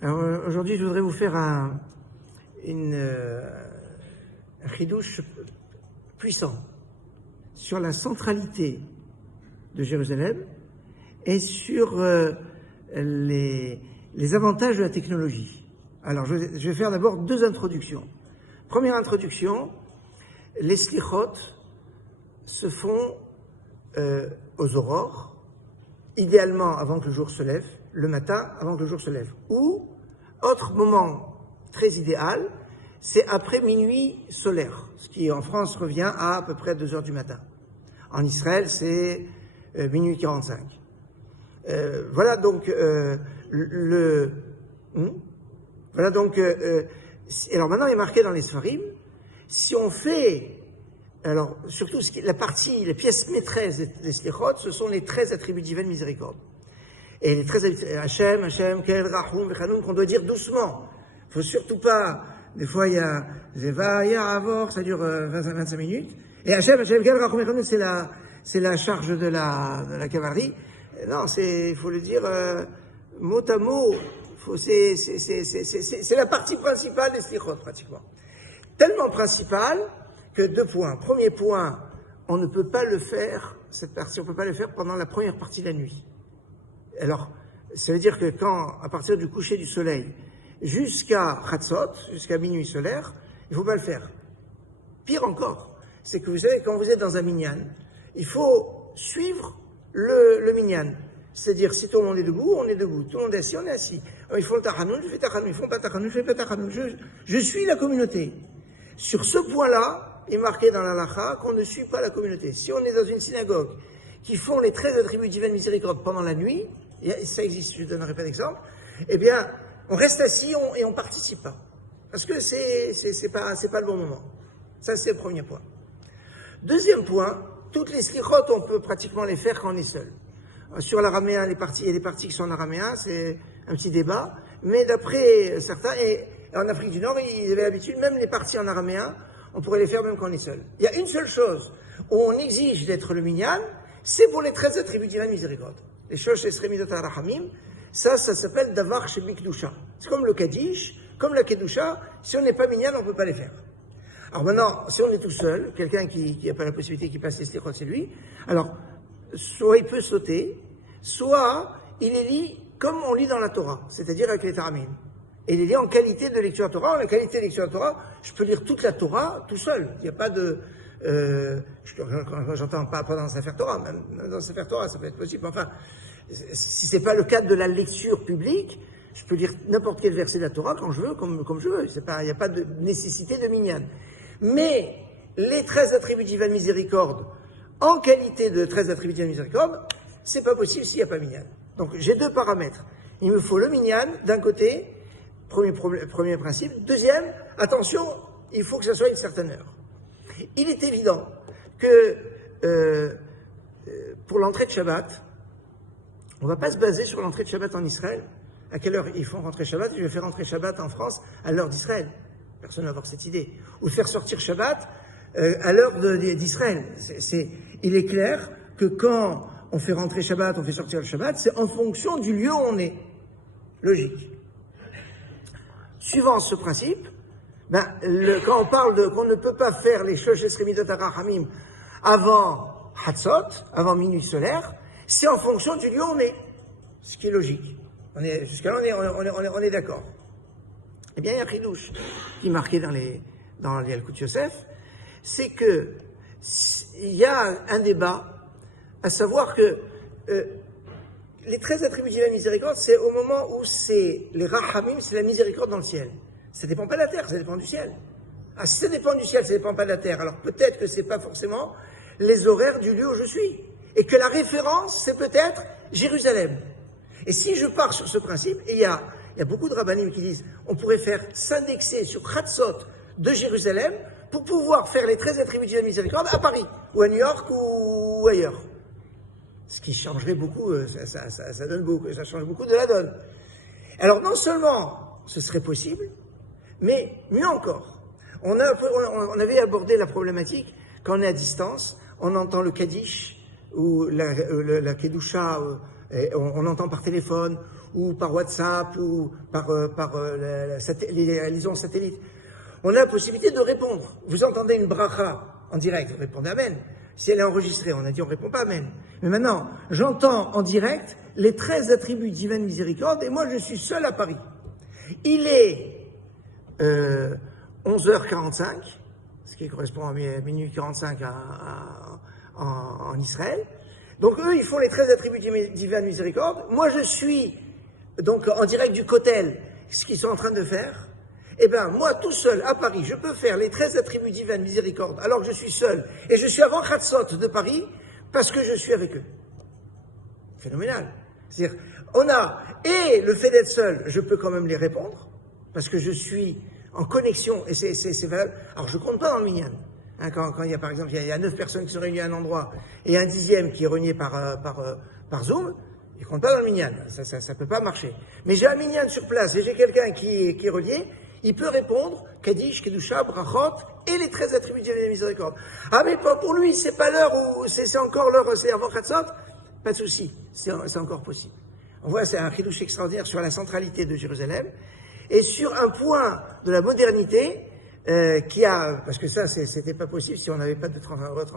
Alors aujourd'hui, je voudrais vous faire un chidouche puissant sur la centralité de Jérusalem et sur les avantages de la technologie. Alors je vais faire d'abord deux introductions. Première introduction, les slichot se font aux aurores, idéalement avant que le jour se lève, le matin avant que le jour se lève. Ou, autre moment très idéal, c'est après minuit solaire, ce qui en France revient à peu près 2 heures du matin. En Israël, c'est minuit 45. Voilà donc voilà donc. Alors maintenant, il est marqué dans les Sfarim, si on fait, alors surtout la pièce maîtresse des Slichot, ce sont les 13 attributs divins de miséricorde. Et les 13 Hachem, Kel, Rahum, Vechanoum, qu'on doit dire doucement. Il faut surtout pas, des fois il y a Zeva, Avor, ça dure 25 minutes. Et Hachem, Kel, Rahum, Vechanoum, c'est la charge de la cavalerie. Non, il faut le dire mot à mot. C'est la partie principale des slichot, pratiquement. Tellement principale que 2 points. Premier point, on ne peut pas le faire, cette partie, on ne peut pas le faire pendant la première partie de la nuit. Alors, ça veut dire que à partir du coucher du soleil, jusqu'à Chatzot, jusqu'à minuit solaire, il ne faut pas le faire. Pire encore, c'est que vous savez, quand vous êtes dans un minyan, il faut suivre le minyan. C'est-à-dire, si tout le monde est debout, on est debout. Tout le monde est assis, on est assis. Ils font le tachanoun, je fais tachanoun. Ils font pas tachanoun, je fais pas tachanoun. Je suis la communauté. Sur ce point-là, il est marqué dans la halakha qu'on ne suit pas la communauté. Si on est dans une synagogue qui font les 13 attributs divins de miséricorde pendant la nuit, et ça existe, je ne donnerai pas d'exemple, eh bien, on reste assis et on participe pas. Parce que c'est pas le bon moment. Ça, c'est le premier point. Deuxième point, toutes les slichot, on peut pratiquement les faire quand on est seul. Sur l'araméen, il y a des parties qui sont en araméen, c'est un petit débat, mais d'après certains, et en Afrique du Nord, ils avaient l'habitude, même les parties en araméen, on pourrait les faire même quand on est seul. Il y a une seule chose où on exige d'être le minyan, c'est pour les 13 attributs divins de miséricorde. Les shosh esrei midot harahamim, ça s'appelle davar shebikdusha. C'est comme le kaddish, comme la kedusha, si on n'est pas minyan, on ne peut pas les faire. Alors maintenant, si on est tout seul, quelqu'un qui n'a pas la possibilité, qui passe les slichot, c'est lui, alors, soit il peut sauter, soit il les lit comme on lit dans la Torah, c'est-à-dire avec les taramim. Et il les lit en qualité de lecture à Torah. En la qualité de lecture à Torah, je peux lire toute la Torah tout seul. Il n'y a pas de... j'entends pas dans la Sefer Torah, même dans la Sefer Torah, ça peut être possible. Enfin, si c'est pas le cadre de la lecture publique, je peux lire n'importe quel verset de la Torah quand je veux, comme je veux. Il n'y a pas de nécessité de minyan. Mais les 13 attributs divins de miséricorde, en qualité de 13 attributs de miséricorde, c'est pas possible s'il n'y a pas minyan. Donc j'ai 2 paramètres. Il me faut le minyan, d'un côté, premier principe. Deuxième, attention, il faut que ça soit une certaine heure. Il est évident que pour l'entrée de Shabbat, on ne va pas se baser sur l'entrée de Shabbat en Israël. À quelle heure ils font rentrer Shabbat? Je vais faire rentrer Shabbat en France à l'heure d'Israël. Personne ne va avoir cette idée. Ou de faire sortir Shabbat à l'heure d'Israël. Il est clair que quand on fait rentrer Shabbat, on fait sortir le Shabbat, c'est en fonction du lieu où on est. Logique. Suivant ce principe, quand on parle qu'on ne peut pas faire les shosh esrei midot harahamim avant Hatzot, avant minuit solaire, c'est en fonction du lieu où on est. Ce qui est logique. Jusqu'à là, on est d'accord. Eh bien, il y a un chidouche qui est marqué dans les Yalkut Yosef, c'est que il y a un débat, à savoir que les 13 attributs divins de miséricorde, c'est au moment où c'est les rahamim, c'est la miséricorde dans le ciel. Ça dépend pas de la terre, ça dépend du ciel. Ah, si ça dépend du ciel, ça dépend pas de la terre, alors peut-être que c'est pas forcément les horaires du lieu où je suis. Et que la référence, c'est peut-être Jérusalem. Et si je pars sur ce principe, et il y a beaucoup de rabbanim qui disent, on pourrait faire s'indexer sur Chatzot de Jérusalem pour pouvoir faire les 13 attributs de miséricorde à Paris, ou à New York, ou ailleurs. Ce qui changerait beaucoup, ça donne beaucoup, ça change beaucoup de la donne. Alors non seulement ce serait possible, mais mieux encore. On avait abordé la problématique, quand on est à distance, on entend le Kaddish, ou la Kedusha, on entend par téléphone, ou par WhatsApp, ou par les liaisons satellites, on a la possibilité de répondre. Vous entendez une bracha en direct, vous répondez Amen. Si elle est enregistrée, on a dit on ne répond pas Amen. Mais maintenant, j'entends en direct les 13 attributs divine miséricorde et moi je suis seul à Paris. Il est 11h45, ce qui correspond à minuit 45 en Israël. Donc eux, ils font les 13 attributs divine miséricorde. Moi, je suis donc en direct du Kotel, ce qu'ils sont en train de faire. Eh bien, moi, tout seul, à Paris, je peux faire les 13 attributs divine miséricorde, alors que je suis seul. Et je suis avant Khatsot de Paris, parce que je suis avec eux. Phénoménal. C'est-à-dire, on a, et le fait d'être seul, je peux quand même les répondre, parce que je suis en connexion, et c'est valable. Alors, je compte pas dans le minyan. Hein, quand il y a, par exemple, il y a 9 personnes qui sont réunies à un endroit, et un 10e qui est renié par Zoom, il compte pas dans le minyan. Ça peut pas marcher. Mais j'ai un minyan sur place, et j'ai quelqu'un qui est relié, il peut répondre Kaddish, Kedusha, Brachot et les 13 attributs de miséricorde. Ah, mais pour lui, c'est pas l'heure où c'est encore l'heure, c'est avant Khatsot. Pas de souci, c'est encore possible. On voit, c'est un chidouche extraordinaire sur la centralité de Jérusalem et sur un point de la modernité qui a, parce que ça, c'était pas possible si on n'avait pas de retransmission.